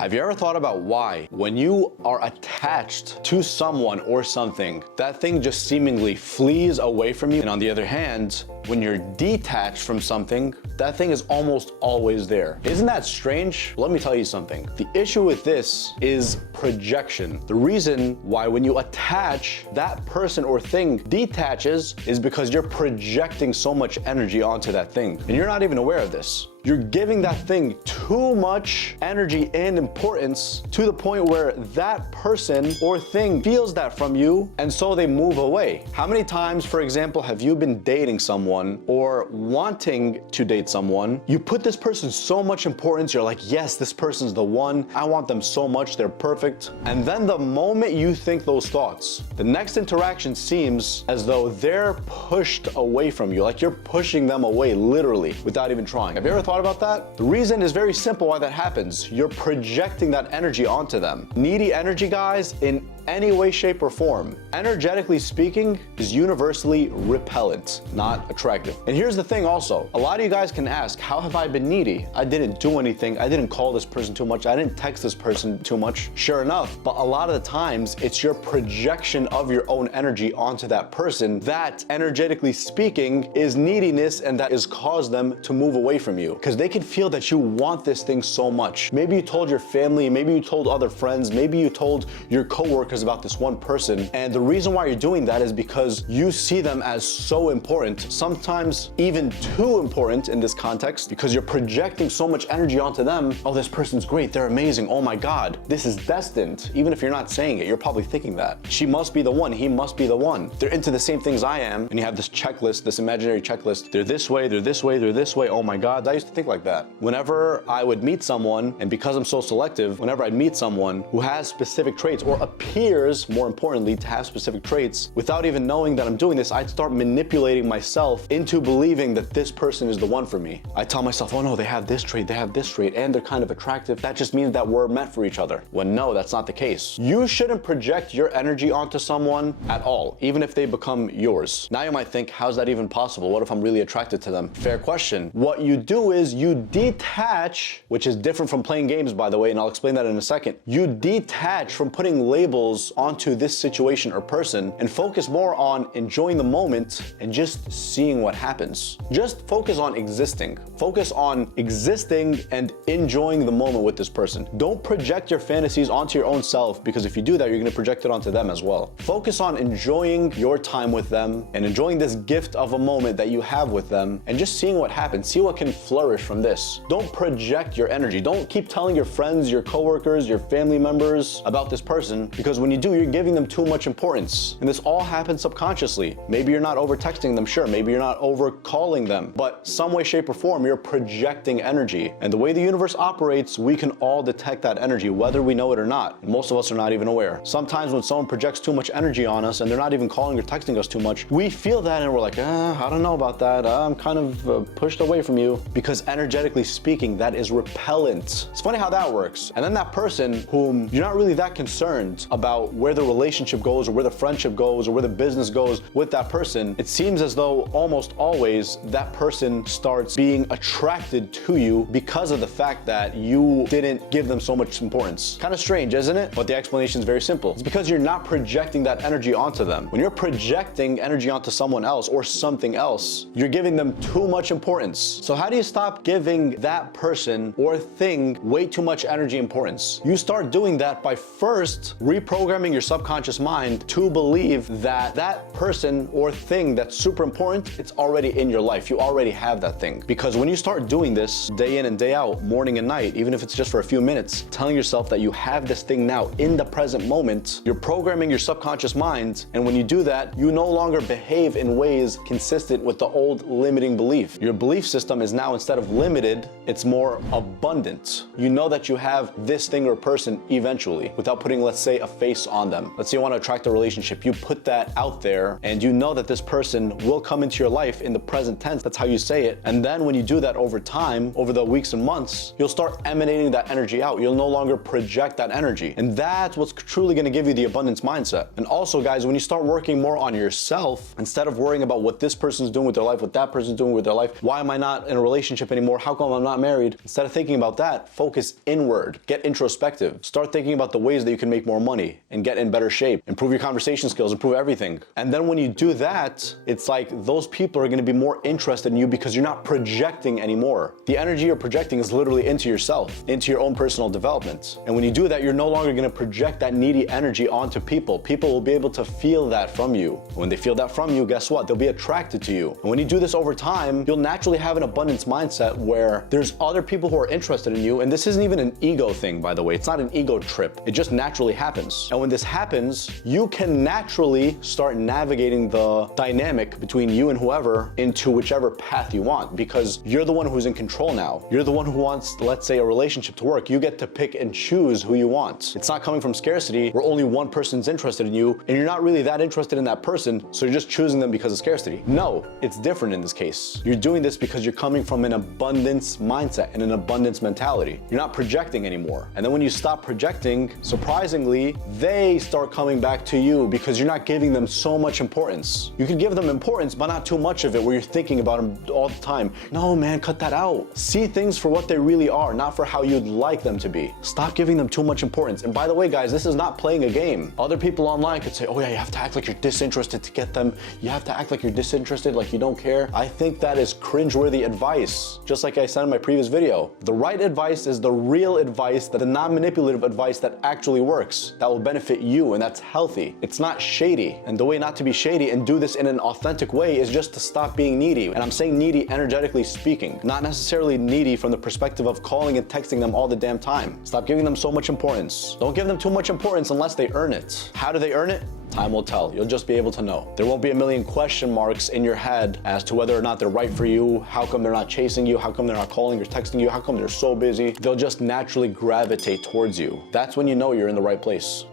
Have you ever thought about why, when you are attached to someone or something, that thing just seemingly flees away from you? And on the other hand, when you're detached from something, that thing is almost always there. Isn't that strange? Let me tell you something. The issue with this is projection. The reason why when you attach, that person or thing detaches is because you're projecting so much energy onto that thing. And you're not even aware of this. You're giving that thing too much energy and importance to the point where that person or thing feels that from you, and so they move away. How many times, for example, have you been dating someone or wanting to date someone? You put this person so much importance, you're like, yes, this person's the one. I want them so much, they're perfect. And then the moment you think those thoughts, the next interaction seems as though they're pushed away from you, like you're pushing them away literally without even trying. Have you ever thought about that? The reason is very simple why that happens. You're projecting that energy onto them. Needy energy, guys, in any way, shape, or form, energetically speaking, is universally repellent, not attractive. And here's the thing also, a lot of you guys can ask, how have I been needy? I didn't do anything. I didn't call this person too much. I didn't text this person too much. Sure enough, but a lot of the times it's your projection of your own energy onto that person that, energetically speaking, is neediness, and that has caused them to move away from you because they can feel that you want this thing so much. Maybe you told your family, maybe you told other friends, maybe you told your coworkers about this one person, and the reason why you're doing that is because you see them as so important, sometimes even too important in this context, because you're projecting so much energy onto them. Oh, this person's great, they're amazing, oh my god, this is destined. Even if you're not saying it, you're probably thinking that. She must be the one, he must be the one. They're into the same things I am, and you have this checklist, this imaginary checklist. They're this way, they're this way, they're this way, oh my god. I used to think like that. Whenever I would meet someone, and because I'm so selective, whenever I'd meet someone who has specific traits or appears, more importantly, to have specific traits, without even knowing that I'm doing this, I'd start manipulating myself into believing that this person is the one for me. I tell myself, oh no, they have this trait, and they're kind of attractive. That just means that we're meant for each other. When no, that's not the case. You shouldn't project your energy onto someone at all, even if they become yours. Now you might think, how's that even possible? What if I'm really attracted to them? Fair question. What you do is you detach, which is different from playing games, by the way, and I'll explain that in a second. You detach from putting labels onto this situation or person and focus more on enjoying the moment and just seeing what happens. Just focus on existing. Focus on existing and enjoying the moment with this person. Don't project your fantasies onto your own self, because if you do that, you're going to project it onto them as well. Focus on enjoying your time with them and enjoying this gift of a moment that you have with them and just seeing what happens. See what can flourish from this. Don't project your energy. Don't keep telling your friends, your coworkers, your family members about this person, because when you do, you're giving them too much importance. And this all happens subconsciously. Maybe you're not over texting them, sure. Maybe you're not over calling them, but some way, shape, or form, you're projecting energy. And the way the universe operates, we can all detect that energy, whether we know it or not. Most of us are not even aware. Sometimes when someone projects too much energy on us and they're not even calling or texting us too much, we feel that and we're like, I don't know about that. I'm kind of pushed away from you, because energetically speaking, that is repellent. It's funny how that works. And then that person whom you're not really that concerned about where the relationship goes or where the friendship goes or where the business goes with that person, it seems as though almost always that person starts being attracted to you because of the fact that you didn't give them so much importance. Kind of strange, isn't it? But the explanation is very simple. It's because you're not projecting that energy onto them. When you're projecting energy onto someone else or something else, you're giving them too much importance. So how do you stop giving that person or thing way too much energy and importance? You start doing that by first reprogramming your subconscious mind to believe that that person or thing that's super important, it's already in your life. You already have that thing. Because when you start doing this day in and day out, morning and night, even if it's just for a few minutes, telling yourself that you have this thing now in the present moment, you're programming your subconscious mind. And when you do that, you no longer behave in ways consistent with the old limiting belief. Your belief system is now, instead of limited, it's more abundant. You know that you have this thing or person eventually, without putting, let's say, a face face on them. Let's say you want to attract a relationship. You put that out there and you know that this person will come into your life in the present tense. That's how you say it. And then when you do that over time, over the weeks and months, you'll start emanating that energy out. You'll no longer project that energy. And that's what's truly going to give you the abundance mindset. And also, guys, when you start working more on yourself, instead of worrying about what this person's doing with their life, what that person's doing with their life, why am I not in a relationship anymore? How come I'm not married? Instead of thinking about that, focus inward, get introspective, start thinking about the ways that you can make more money and get in better shape, improve your conversation skills, improve everything. And then when you do that, it's like those people are going to be more interested in you because you're not projecting anymore. The energy you're projecting is literally into yourself, into your own personal development. And when you do that, you're no longer going to project that needy energy onto people. People will be able to feel that from you. When they feel that from you, guess what? They'll be attracted to you. And when you do this over time, you'll naturally have an abundance mindset where there's other people who are interested in you. And this isn't even an ego thing, by the way. It's not an ego trip. It just naturally happens. And when this happens, you can naturally start navigating the dynamic between you and whoever into whichever path you want, because you're the one who's in control now. You're the one who wants, let's say, a relationship to work. You get to pick and choose who you want. It's not coming from scarcity where only one person's interested in you and you're not really that interested in that person, so you're just choosing them because of scarcity. No, it's different in this case. You're doing this because you're coming from an abundance mindset and an abundance mentality. You're not projecting anymore. And then when you stop projecting, surprisingly, they start coming back to you because you're not giving them so much importance. You can give them importance, but not too much of it where you're thinking about them all the time. No, man, cut that out. See things for what they really are, not for how you'd like them to be. Stop giving them too much importance. And by the way, guys, this is not playing a game. Other people online could say, oh yeah, you have to act like you're disinterested to get them. You have to act like you're disinterested, like you don't care. I think that is cringeworthy advice. Just like I said in my previous video, the right advice is the real advice, the non-manipulative advice that actually works, that will benefit you and that's healthy. It's not shady. And the way not to be shady and do this in an authentic way is just to stop being needy. And I'm saying needy energetically speaking, not necessarily needy from the perspective of calling and texting them all the damn time. Stop giving them so much importance. Don't give them too much importance unless they earn it. How do they earn it? Time will tell. You'll just be able to know. There won't be a million question marks in your head as to whether or not they're right for you, how come they're not chasing you, how come they're not calling or texting you, how come they're so busy. They'll just naturally gravitate towards you. That's when you know you're in the right place.